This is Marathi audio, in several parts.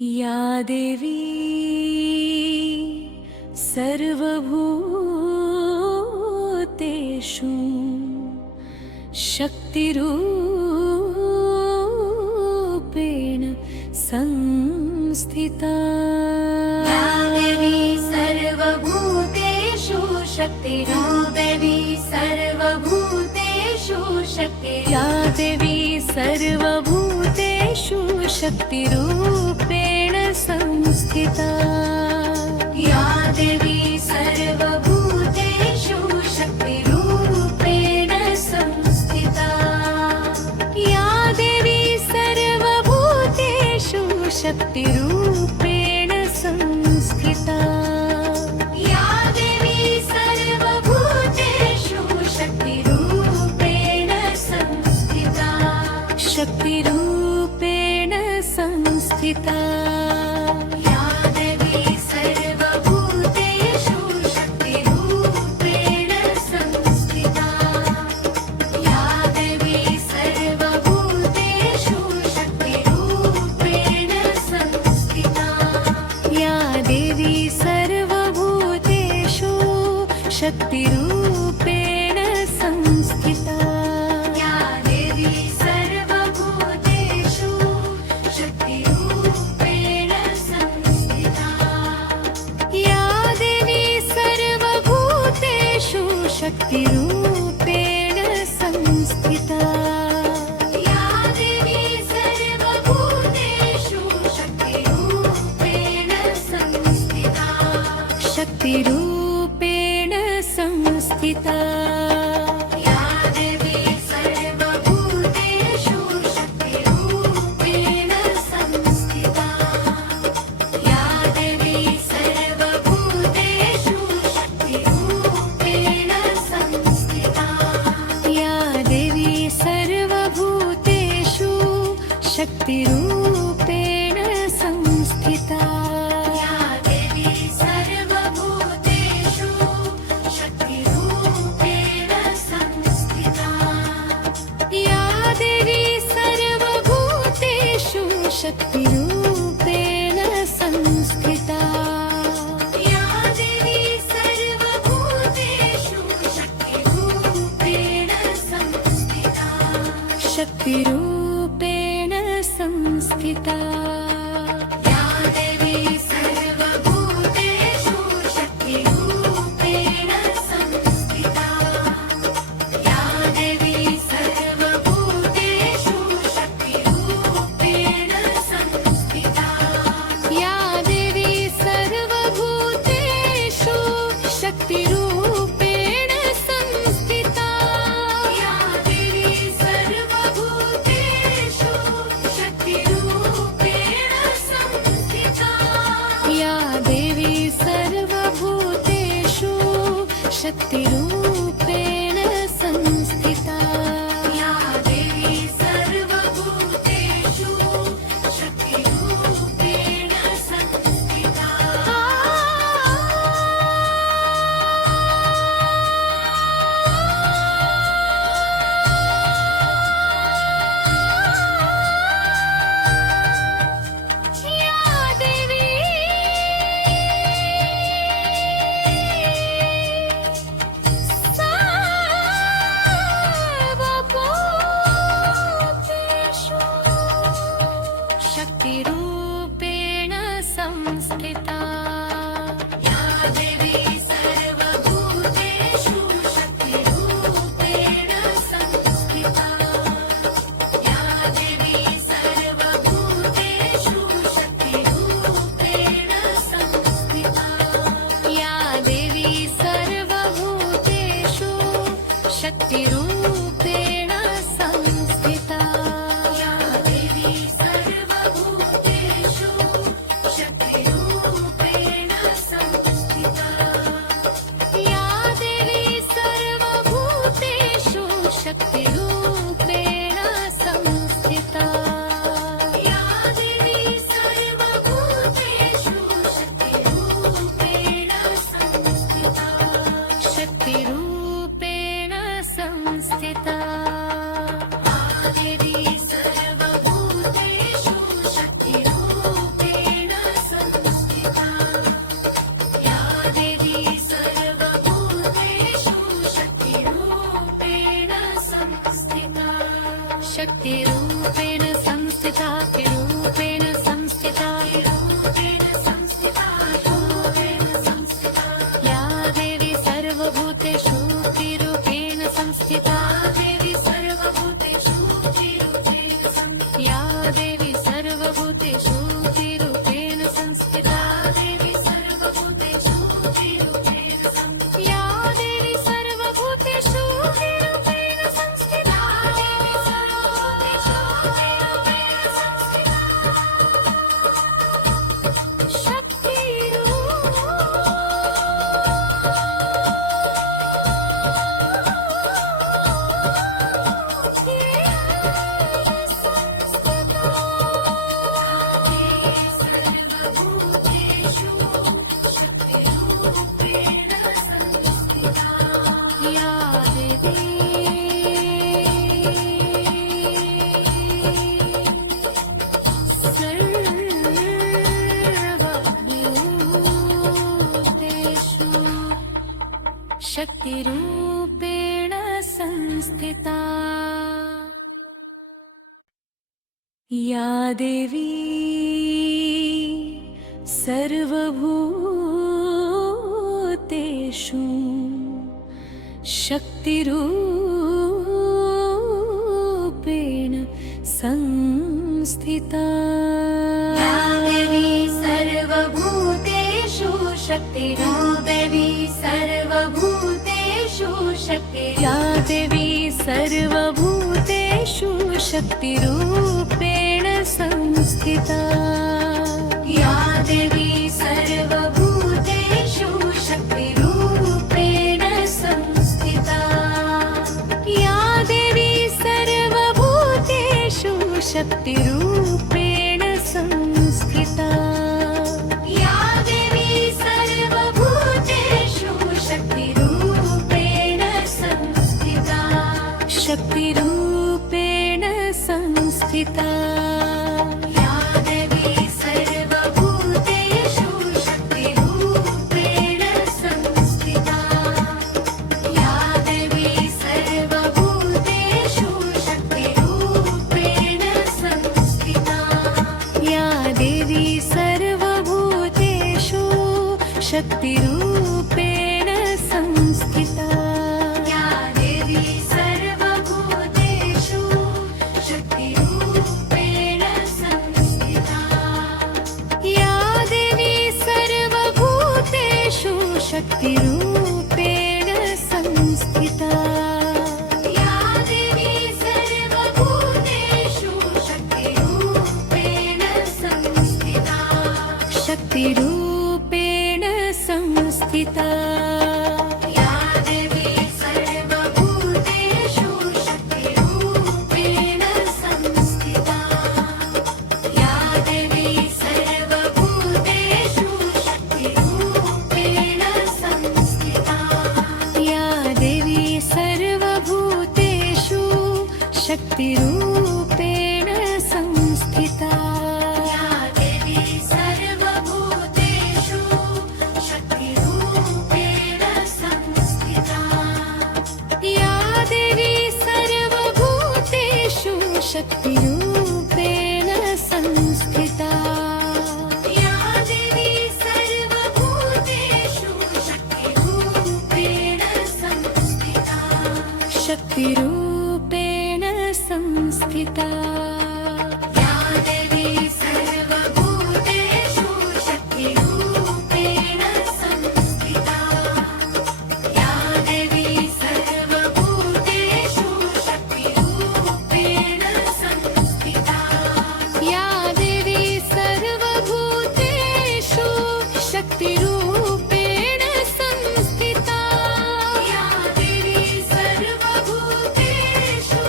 या देवी सर्वभूतेषु शक्तिरूपेण संस्थिता। या देवी सर्वभूतेषु शक्तिरूपेण सर्वभूतेषु या देवी सर्वभूतेषु शक्तिरूपेण संस्थिता। या देवी सर्वभूतेषु शक्तिरूपेण संस्थिता। या देवी सर्वभूतेषु शक्तिरूपेण संस्थिता। या देवी सर्वभूतेषु शक्तिरूपेण संस्थिता। शक्तिरूपेण संस्थिता। या देवी सर्वभूतेषु शक्तिरूपेण संस्थिता। या देवी सर्वभूतेषु शक्तिरूपेण संस्थिता। या देवी सर्वभूतेषु शक्तिरूपेण संस्थिता। या देवी सर्वभूतेषु शक्तिरूपेण संस्थिता। या देवी सर्वभूतेषु शक्तिरूपेण संस्थिता। या देवी सर्वभूतेषु शक्तिरूपेण संस्थिता। शक्तिरूपेण संस्थिता। या देवी सर्वभूतेषु शक्तिरूपेण संस्थिता। या देवी सर्वभूतेषु शक्तिरूपेण संस्थिता। या देवी सर्वभूतेषु शक्तिरूपेण संस्थिता। या देवी सर्वभूतेषु शक्तिरूपेण संस्थिता। या देवी सर्वभूतेषु शक्तिरूपेण संस्थिता। या देवी सर्वभूतेषु शक्तिरूपेण संस्थिता। शक्तिरूपेण संस्थिता। या देवी सर्वभूतेषु शक्तिरूपेण संस्थिता। या देवी सर्वभूतेषु शक्तिरूपेण संस्थिता। या देवी सर्वभूतेषु शक्तिरूपेण संस्थिता। या देवी सर्वभूतेषु शक्तिरूपेण संस्थिता। या देवी सर्वभूतेषु शक्तिरूपेण संस्थिता। या देवी सर्वभूतेषु शक्तिरूपेण संस्थिता। या देवी सर्वभूतेषु शक्तिरूपेण संस्थिता। या देवी सर्वभूतेषु शक्तिरूपेण संस्थिता। या देवी सर्वभूतेषु शक्तिरूपेण संस्थिता। या देवी सर्वभूतेषु शक्तिरूपेण संस्थिता। या देवी सर्वभूतेषु शक्तिरूपेण शक्तिरूपेण संस्थिता या देवी सर्वभूतेषु शक्तिरूपेण संस्थिता या देवी सर्वभूतेषु शक्तिरूपेण सर्वभूतेषु शक्ति या देवी सर्वभूतेषु शक्तिरूपेण संस्थिता या देवी सर्वभूतेषु शक्तिरूपेण संस्थिता या देवी सर्वभूतेषु शक्तिरूपेण संस्थिता या देवी सर्वभूतेषु शक्तिरूपेण संस्थिता शक्तिरूपेण संस्थिता या देवी सर्वभूतेषु शक्तिरूपेण संस्थिता या देवी सर्वभूतेषु शक्तिरूपेण संस्थिता या देवी सर्वभूतेषु शक्तिरूपेण संस्थिता या देवी सर्वभूतेषु शक्तिरूपेण संस्थिता या देवी सर्वभूतेषु शक्तिरूपेण संस्थिता या देवी सर्वभूतेषु शक्तिरूपेण संस्थिता शक्तिरूपेण संस्थिता या देवी सर्वभूतेषु शक्तिरूपेण संस्थिता या देवी सर्वभूतेषु शक्तिरूपेण संस्थिता या देवी सर्वभूतेषु शक्तिरूपेण संस्थिता या देवी सर्वभूतेषु शक्तिरूपेण संस्थिता या देवी सर्वभूतेषु शक्तिरूपेण संस्थिता या देवी सर्वभूतेषु शक्तिरूपेण संस्थिता शक्तिरूपेण संस्थिता या देवी सर्वभूतेषु शक्तिरूपेण संस्थिता या देवी सर्वभूतेषु शक्तिरूपेण संस्थिता या देवी सर्वभूतेषु शक्तिरूपेण संस्थिता या देवी सर्वभूतेषु शक्तिरूपेण संस्थिता या देवी सर्वभूतेषु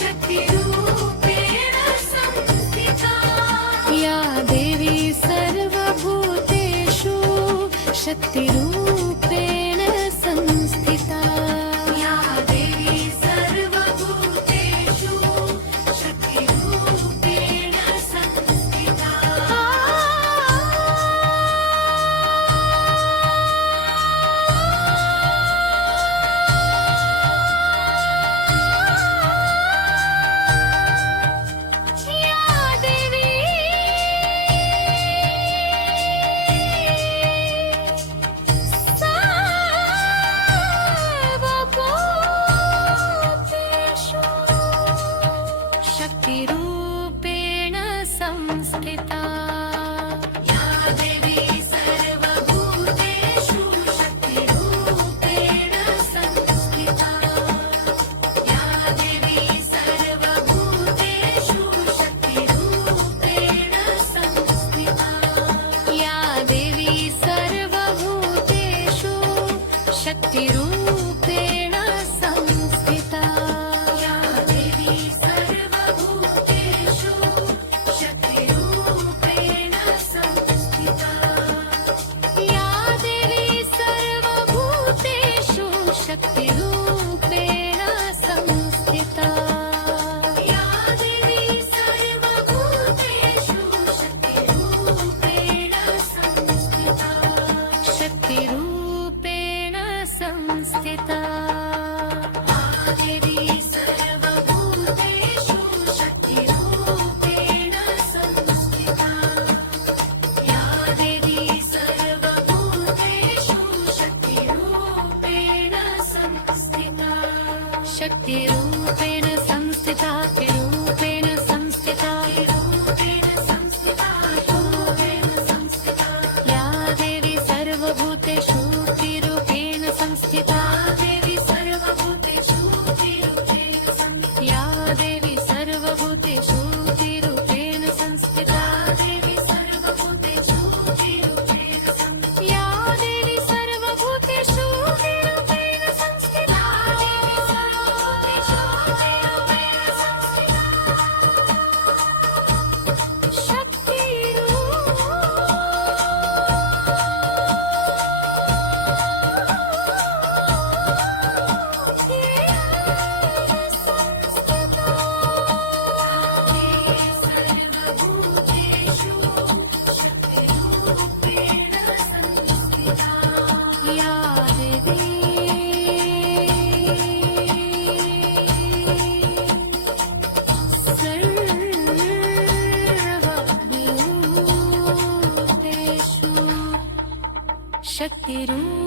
शक्तिरूपेण संस्थिता या देवी सर्वभूतेषु शक्तिरूपेण संस्थिता या देवी सर्वभूतेषु शक्तिरूपेण संस्थिता या देवी सर्वभूतेषु शक्तिरूपेण संस्थिता या देवी सर्वभूतेषु शक्तिरूपेण संस्थिता या देवी सर्वभूतेषु शक्तिरूपेण संस्थिता या देवी सर्वभूतेषु शक्तिरूपेण शक्तिरूपिणी